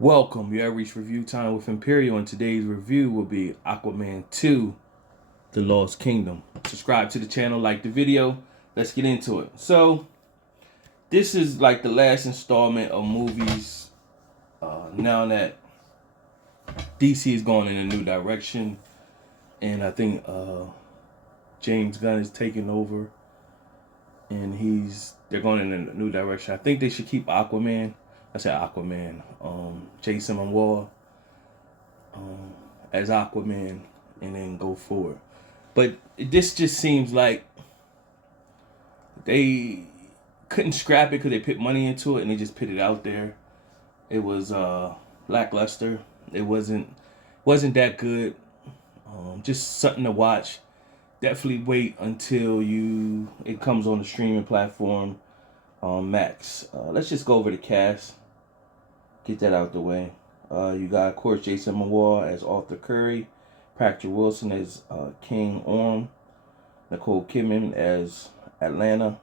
Welcome, you have reached review time with Imperial, and today's review will be Aquaman 2, The Lost Kingdom. Subscribe to the channel, like the video, let's get into it. So, this is like the last installment of movies, now that DC is going in a new direction, and I think James Gunn is taking over, and they're going in a new direction. I think they should keep Aquaman. I said Aquaman. Jason Momoa as Aquaman, and then go forward. But this just seems like they couldn't scrap it because they put money into it and they just put it out there. It was lackluster. It wasn't that good. Just something to watch. Definitely wait until it comes on the streaming platform, Max. Let's just go over the cast. Get that out the way. You got, of course, Jason Momoa as Arthur Curry, Patrick Wilson as King Orm, Nicole Kidman as Atlanta,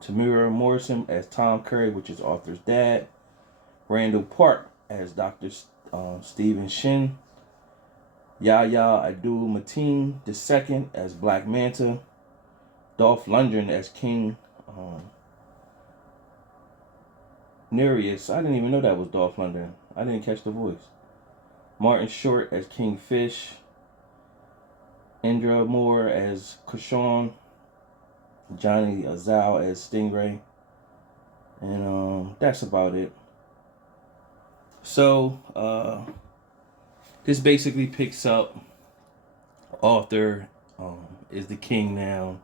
Tamura Morrison as Tom Curry, which is Arthur's dad, Randall Park as Dr. Stephen Shin, Yahya Abdul-Mateen II as Black Manta, Dolph Lundgren as King Nereus. I didn't even know that was Dolph Lundgren. I didn't catch the voice. Martin Short as King Fish, Indra Moore as Kushon, Johnny Azal as Stingray, and that's about it. So this basically picks up Arthur is the king now,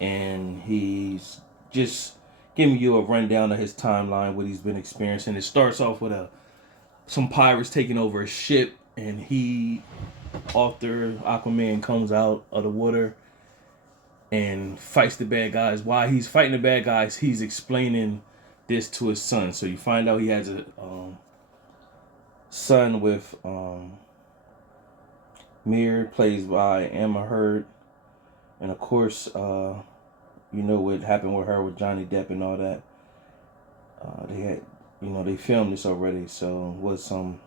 and he's just giving you a rundown of his timeline, what he's been experiencing. It starts off with some pirates taking over a ship, and Arthur, Aquaman, comes out of the water and fights the bad guys. While he's fighting the bad guys, he's explaining this to his son. So you find out he has a son with Mir, plays by Amber Heard, and of course, you know what happened with her with Johnny Depp and all that. They filmed this already, so was some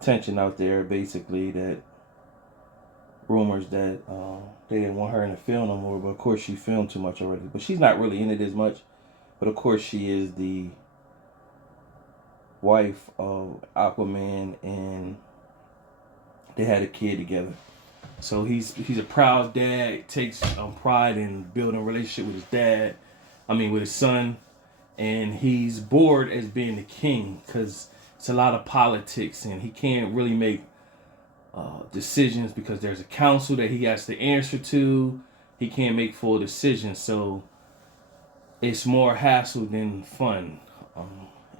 tension out there, basically, that rumors that they didn't want her in the film no more, but of course she filmed too much already. But she's not really in it as much, but of course she is the wife of Aquaman, and they had a kid together. So he's a proud dad, takes pride in building a relationship with his with his son, and he's bored as being the king because it's a lot of politics, and he can't really make decisions because there's a council that he has to answer to. He can't make full decisions, so it's more hassle than fun.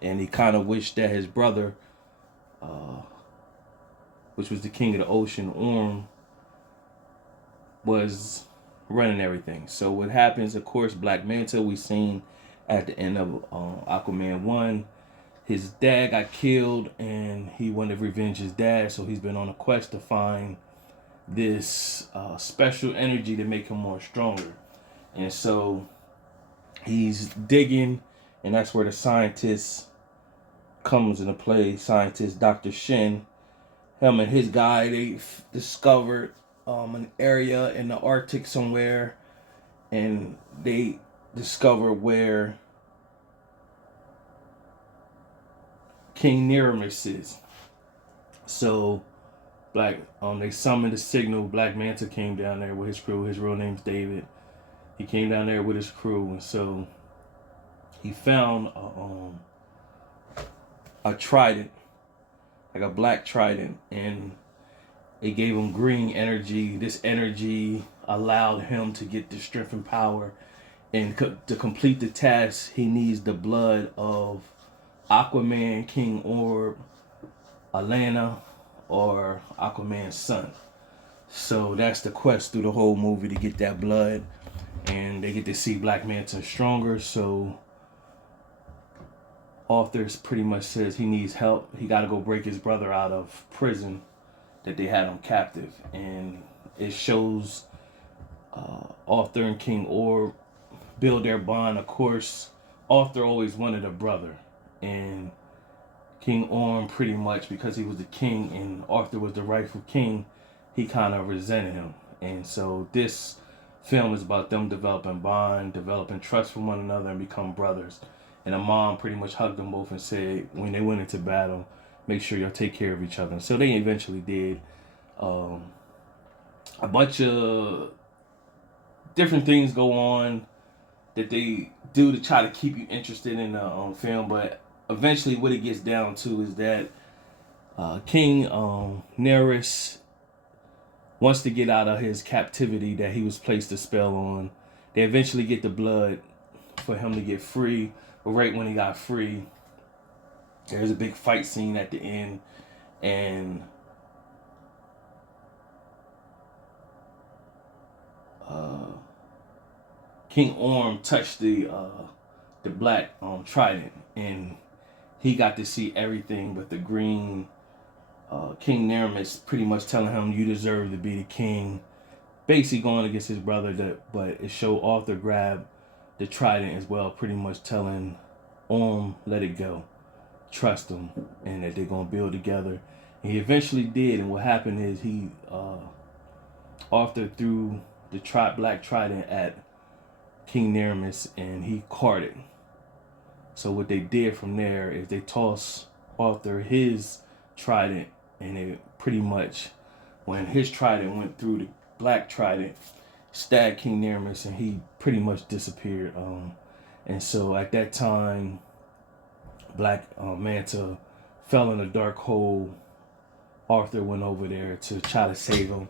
And he kind of wished that his brother, which was the king of the ocean, Orm, was running everything. So what happens, of course, Black Manta, we seen at the end of Aquaman 1, his dad got killed and he wanted to revenge his dad, so he's been on a quest to find this special energy to make him more stronger. And so he's digging, and that's where the scientist comes into play. Scientist Dr. Shin, him and his guy, they discovered an area in the Arctic somewhere, and they discover where King Nereus is. So they summoned the signal. Black Manta came down there with his crew. His real name's David. He came down there with his crew, and so he found a trident, like a black trident, and it gave him green energy. This energy allowed him to get the strength and power. And to complete the task, he needs the blood of Aquaman, King Orm, Atlanta, or Aquaman's son. So that's the quest through the whole movie, to get that blood. And they get to see Black Manta stronger. So Arthur pretty much says he needs help. He got to go break his brother out of prison that they had him captive, and it shows Arthur and King Orm build their bond. Of course, Arthur always wanted a brother, and King Orm pretty much, because he was the king and Arthur was the rightful king, he kind of resented him. And so this film is about them developing bond, developing trust for one another, and become brothers. And the mom pretty much hugged them both and said, when they went into battle, make sure y'all take care of each other. So they eventually did. A bunch of different things go on that they do to try to keep you interested in the film, but eventually what it gets down to is that King Nerys wants to get out of his captivity that he was placed a spell on. They eventually get the blood for him to get free, but right when he got free, there's a big fight scene at the end, and King Orm touched the Black Trident, and he got to see everything. But the green King Nerys pretty much telling him, "You deserve to be the king." Basically going against his brother, but it showed Arthur grab the trident as well, pretty much telling Orm, "Let it go, trust him," and that they're gonna build together. And he eventually did. And what happened is Arthur threw the Black Trident at King Nerys, and he caught it. So what they did from there is they tossed Arthur his trident, and it pretty much, when his trident went through the Black Trident, stabbed King Nerys, and he pretty much disappeared. And so at that time, Black Manta fell in a dark hole. Arthur went over there to try to save him,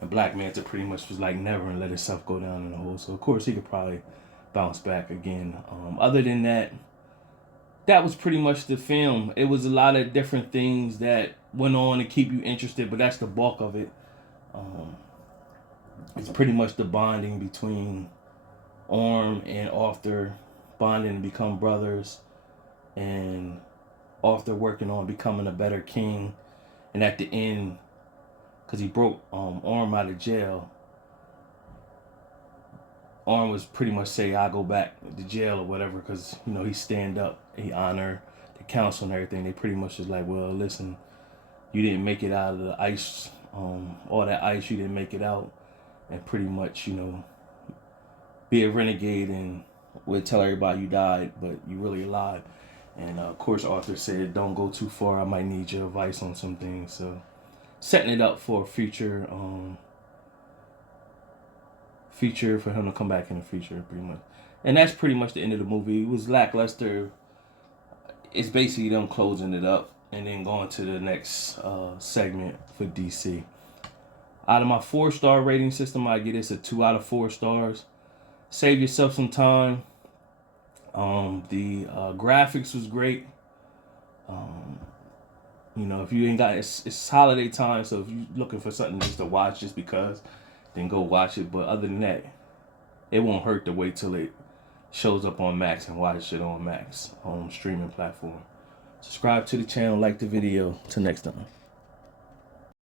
and Black Manta pretty much was like, never, and let himself go down in the hole. So of course he could probably bounce back again. Other than that, that was pretty much the film. It was a lot of different things that went on to keep you interested, but that's the bulk of it. It's pretty much the bonding between Orm and Arthur, bonding to become brothers, and Arthur working on becoming a better king. And at the end, because he broke Orm out of jail, Orm was pretty much say, "I go back to jail," or whatever, because he stand up, he honor the council and everything. They pretty much was like, "Well, listen, you didn't make it out of the ice, all that ice, you didn't make it out, and pretty much be a renegade, and we'll tell everybody you died, but you really alive." And of course Arthur said, "Don't go too far, I might need your advice on some things." So setting it up for a future for him to come back in the future, pretty much. And that's pretty much the end of the movie. It was lackluster. It's basically them closing it up and then going to the next segment for DC. Out of my 4-star rating system, I get this a 2 out of 4 stars. Save yourself some time. The graphics was great. If you ain't got, it's holiday time, so if you're looking for something just to watch just because, then go watch it. But other than that, it won't hurt to wait till it shows up on Max and watch it on Max, on streaming platform. Subscribe to the channel, like the video. Till next time.